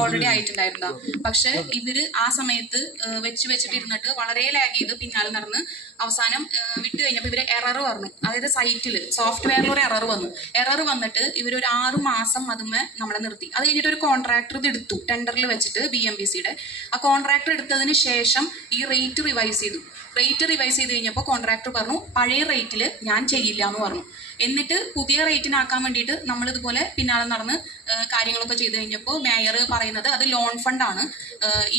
Already ആയിട്ടുണ്ടായിരുന്നതാണ്. പക്ഷെ ഇവര് ആ സമയത്ത് വെച്ചിട്ടിരുന്നിട്ട് വളരെ ലാഗ് ചെയ്ത് പിന്നാലെ നടന്ന് അവസാനം വിട്ട് കഴിഞ്ഞപ്പോൾ ഇവര് എറർ പറഞ്ഞു. അതായത് സൈറ്റിൽ സോഫ്റ്റ്വെയറിൽ ഒരു എറർ വന്നിട്ട് ഇവരൊരു 6 മാസം അതുമേ നമ്മളെ നിർത്തി. അത് കഴിഞ്ഞിട്ട് ഒരു കോൺട്രാക്ടർ ഇത് എടുത്തു ടെൻഡറിൽ വെച്ചിട്ട് BMBCയുടെ. ആ കോൺട്രാക്ടർ എടുത്തതിന് ശേഷം ഈ റേറ്റ് റിവൈസ് ചെയ്തു കഴിഞ്ഞപ്പോൾ കോൺട്രാക്ടർ പറഞ്ഞു പഴയ റേറ്റിൽ ഞാൻ ചെയ്യില്ല എന്ന് പറഞ്ഞു. എന്നിട്ട് പുതിയ റേറ്റിനാക്കാൻ വേണ്ടിയിട്ട് നമ്മളിതുപോലെ പിന്നാലെ നടന്ന് കാര്യങ്ങളൊക്കെ ചെയ്ത് കഴിഞ്ഞപ്പോൾ മേയർ പറയുന്നത് അത് ലോൺ ഫണ്ടാണ്,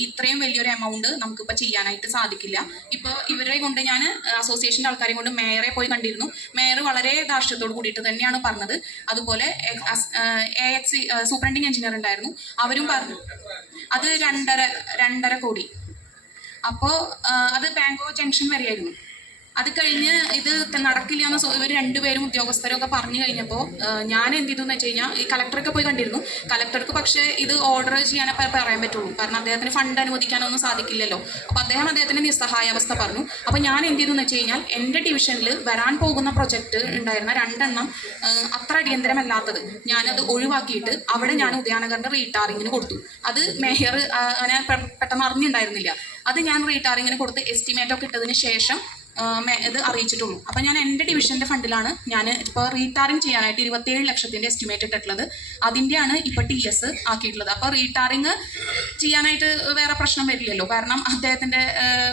ഇത്രയും വലിയൊരു എമൗണ്ട് നമുക്കിപ്പോൾ ചെയ്യാനായിട്ട് സാധിക്കില്ല. ഇപ്പോൾ ഇവരെ കൊണ്ട് ഞാൻ അസോസിയേഷൻ്റെ ആൾക്കാരെ കൊണ്ട് മേയറെ പോയി കണ്ടിരുന്നു. മേയർ വളരെ ധാർഷ്ട്യത്തോട് കൂടിയിട്ട് തന്നെയാണ് പറഞ്ഞത്. അതുപോലെ AX സൂപ്രണ്ടിങ് എഞ്ചിനീയർ ഉണ്ടായിരുന്നു, അവരും പറഞ്ഞു അത് 2.5 കോടി. അപ്പോൾ അത് ബാങ്കോക്ക് ജംഗ്ഷൻ വരെയായിരുന്നു. അത് കഴിഞ്ഞ് ഇത് നടക്കില്ല എന്ന് ഇവർ രണ്ടുപേരും ഉദ്യോഗസ്ഥരൊക്കെ പറഞ്ഞു കഴിഞ്ഞപ്പോൾ ഞാൻ എന്ത് ചെയ്തു എന്ന് വെച്ച് കഴിഞ്ഞാൽ ഈ കളക്ടറൊക്കെ പോയി കണ്ടിരുന്നു. കളക്ടർക്ക് പക്ഷേ ഇത് ഓർഡർ ചെയ്യാനേ പറയാൻ പറ്റുള്ളൂ, കാരണം അദ്ദേഹത്തിന് ഫണ്ട് അനുവദിക്കാനൊന്നും സാധിക്കില്ലല്ലോ. അപ്പോൾ അദ്ദേഹത്തിൻ്റെ നിസ്സഹായാവസ്ഥ പറഞ്ഞു. അപ്പോൾ ഞാൻ എന്ത് ചെയ്തു എന്ന് വെച്ച് കഴിഞ്ഞാൽ എൻ്റെ ഡിവിഷനിൽ വരാൻ പോകുന്ന പ്രൊജക്റ്റ് ഉണ്ടായിരുന്ന 2 എണ്ണം അത്ര അടിയന്തരമല്ലാത്തത് ഞാനത് ഒഴിവാക്കിയിട്ട് അവിടെ ഞാൻ ഉദ്യാനകറിൻ്റെ റീടാറിങ്ങിന് കൊടുത്തു. അത് മേയർ അങ്ങനെ പെട്ടെന്ന് അറിഞ്ഞിട്ടുണ്ടായിരുന്നില്ല. അത് ഞാൻ റീടാറിങ്ങിന് കൊടുത്ത് എസ്റ്റിമേറ്റൊക്കെ ഇട്ടതിന് ശേഷം ഇത് അറിയിച്ചിട്ടുള്ളൂ. അപ്പോൾ ഞാൻ എൻ്റെ ഡിവിഷൻ്റെ ഫണ്ടിലാണ് ഞാൻ ഇപ്പോൾ റീടാറിങ് ചെയ്യാനായിട്ട് 27 ലക്ഷത്തിൻ്റെ എസ്റ്റിമേറ്റ് ഇട്ടിട്ടുള്ളത്. അതിൻ്റെയാണ് ഇപ്പോൾ TS ആക്കിയിട്ടുള്ളത്. അപ്പോൾ റീടാറിങ് ചെയ്യാനായിട്ട് വേറെ പ്രശ്നം വരില്ലല്ലോ, കാരണം അദ്ദേഹത്തിൻ്റെ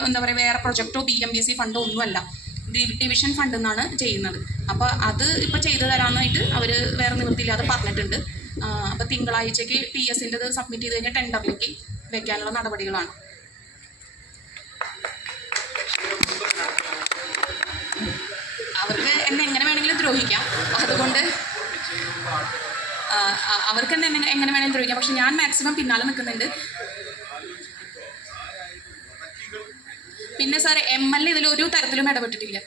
എന്താ പറയുക വേറെ പ്രൊജക്റ്റോ BMBC ഫണ്ടോ ഒന്നുമല്ല, ഡിവിഷൻ ഫണ്ടിൽ നിന്നാണ് ചെയ്യുന്നത്. അപ്പോൾ അത് ഇപ്പോൾ ചെയ്തു തരാനായിട്ട് അവർ വേറെ നിവൃത്തിയില്ലാതെ പറഞ്ഞിട്ടുണ്ട്. അപ്പോൾ തിങ്കളാഴ്ചയ്ക്ക് TSൻ്റെത് സബ്മിറ്റ് ചെയ്ത് കഴിഞ്ഞാൽ ടെൻഡറിലേക്ക് വെക്കാനുള്ള നടപടികളാണ്. അവർക്ക് എന്നെ എങ്ങനെ വേണമെങ്കിലും ദ്രോഹിക്കാം, അതുകൊണ്ട് അവർക്ക് എന്നെ എങ്ങനെ വേണമെങ്കിലും ദ്രോഹിക്കാം. പക്ഷെ ഞാൻ മാക്സിമം പിന്നാലെ നിൽക്കുന്നുണ്ട്. പിന്നെ സാർ MLA ഇതിലൊരു തരത്തിലും ഇടപെട്ടിട്ടില്ല.